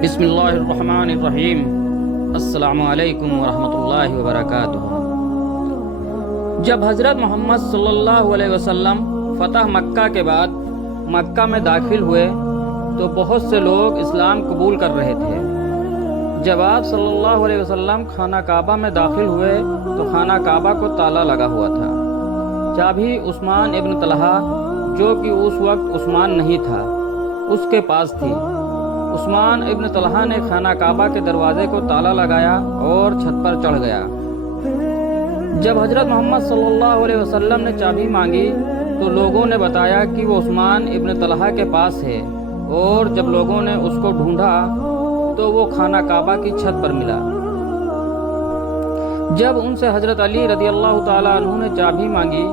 بسم اللہ الرحمن الرحیم۔ السلام علیکم ورحمۃ اللہ وبرکاتہ۔ جب حضرت محمد صلی اللہ علیہ وسلم فتح مکہ کے بعد مکہ میں داخل ہوئے تو بہت سے لوگ اسلام قبول کر رہے تھے۔ جب آپ صلی اللہ علیہ وسلم خانہ کعبہ میں داخل ہوئے تو خانہ کعبہ کو تالا لگا ہوا تھا۔ چابی عثمان ابن طلحہ، جو کہ اس وقت عثمان نہیں تھا، اس کے پاس تھی۔ عثمان ابن طلحہ نے خانہ کعبہ کے دروازے کو تالا لگایا اور چھت پر چڑھ گیا۔ جب حضرت محمد صلی اللہ علیہ وسلم نے چابی مانگی تو لوگوں نے بتایا کہ وہ عثمان ابن طلحہ کے پاس ہے، اور جب لوگوں نے اس کو ڈھونڈا تو وہ خانہ کعبہ کی چھت پر ملا۔ جب ان سے حضرت علی رضی اللہ تعالیٰ عنہ نے چابی مانگی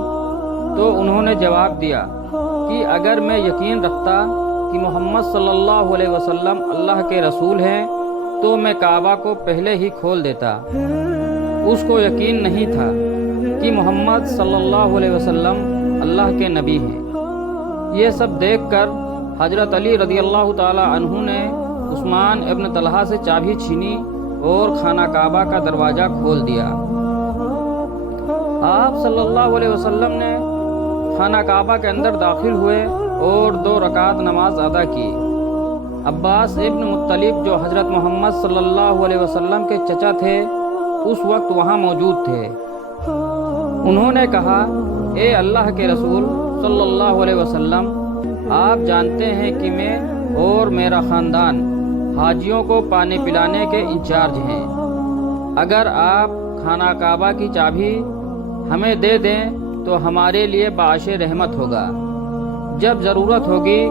تو انہوں نے جواب دیا کہ اگر میں یقین رکھتا کہ محمد صلی اللہ علیہ وسلم اللہ کے رسول ہیں تو میں کعبہ کو پہلے ہی کھول دیتا۔ اس کو یقین نہیں تھا کہ محمد صلی اللہ علیہ وسلم اللہ کے نبی ہیں۔ یہ سب دیکھ کر حضرت علی رضی اللہ تعالی عنہ نے عثمان ابن طلحہ سے چابی چھینی اور خانہ کعبہ کا دروازہ کھول دیا۔ آپ صلی اللہ علیہ وسلم نے خانہ کعبہ کے اندر داخل ہوئے اور 2 رکعت نماز ادا کی۔ عباس ابن مطلب، جو حضرت محمد صلی اللہ علیہ وسلم کے چچا تھے، اس وقت وہاں موجود تھے۔ انہوں نے کہا، اے اللہ کے رسول صلی اللہ علیہ وسلم، آپ جانتے ہیں کہ میں اور میرا خاندان حاجیوں کو پانی پلانے کے انچارج ہیں۔ اگر آپ خانہ کعبہ کی چابی ہمیں دے دیں تو ہمارے لیے باعث رحمت ہوگا۔ جب ضرورت ہوگی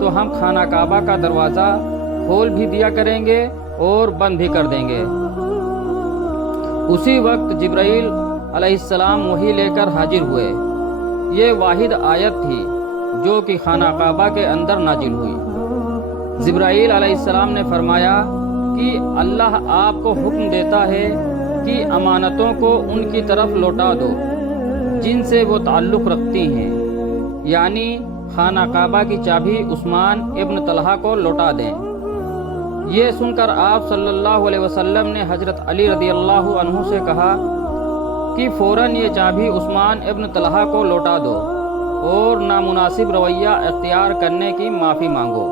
تو ہم خانہ کعبہ کا دروازہ کھول بھی دیا کریں گے اور بند بھی کر دیں گے۔ اسی وقت جبرائیل علیہ السلام وحی لے کر حاضر ہوئے۔ یہ واحد آیت تھی جو کہ خانہ کعبہ کے اندر نازل ہوئی۔ جبرائیل علیہ السلام نے فرمایا کہ اللہ آپ کو حکم دیتا ہے کہ امانتوں کو ان کی طرف لوٹا دو جن سے وہ تعلق رکھتی ہیں، یعنی خانہ کعبہ کی چابی عثمان ابن طلحہ کو لوٹا دیں۔ یہ سن کر آپ صلی اللہ علیہ وسلم نے حضرت علی رضی اللہ عنہ سے کہا کہ فوراً یہ چابی عثمان ابن طلحہ کو لوٹا دو اور نامناسب رویہ اختیار کرنے کی معافی مانگو۔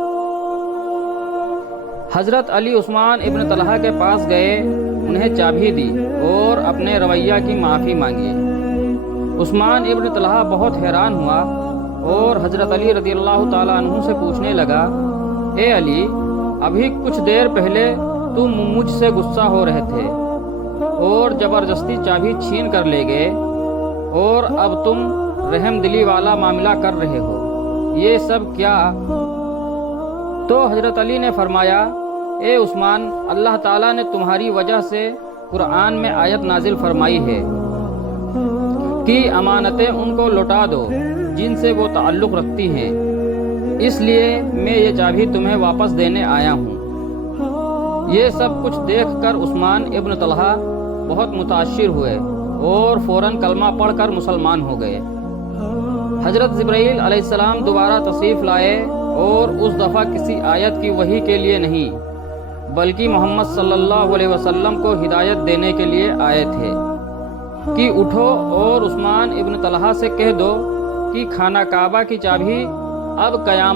حضرت علی عثمان ابن طلحہ کے پاس گئے، انہیں چابی دی اور اپنے رویہ کی معافی مانگی۔ عثمان ابن طلحہ بہت حیران ہوا اور حضرت علی رضی اللہ تعالیٰ عنہ سے پوچھنے لگا، اے علی، ابھی کچھ دیر پہلے تم مجھ سے غصہ ہو رہے تھے اور زبردستی چابی چھین کر لے گئے، اور اب تم رحم دلی والا معاملہ کر رہے ہو، یہ سب کیا؟ تو حضرت علی نے فرمایا، اے عثمان، اللہ تعالیٰ نے تمہاری وجہ سے قرآن میں آیت نازل فرمائی ہے کہ امانتیں ان کو لوٹا دو جن سے وہ تعلق رکھتی ہیں، اس لیے میں یہ چابی تمہیں واپس دینے آیا ہوں۔ یہ سب کچھ دیکھ کر عثمان ابن طلحہ بہت متاثر ہوئے اور فوراً کلمہ پڑھ کر مسلمان ہو گئے۔ حضرت جبرائیل علیہ السلام دوبارہ تشریف لائے اور اس دفعہ کسی آیت کی وحی کے لیے نہیں بلکہ محمد صلی اللہ علیہ وسلم کو ہدایت دینے کے لیے آئے تھے کہ اٹھو اور عثمان ابن طلحہ سے کہہ دو کہ خانہ کعبہ کی چابی اب قیامت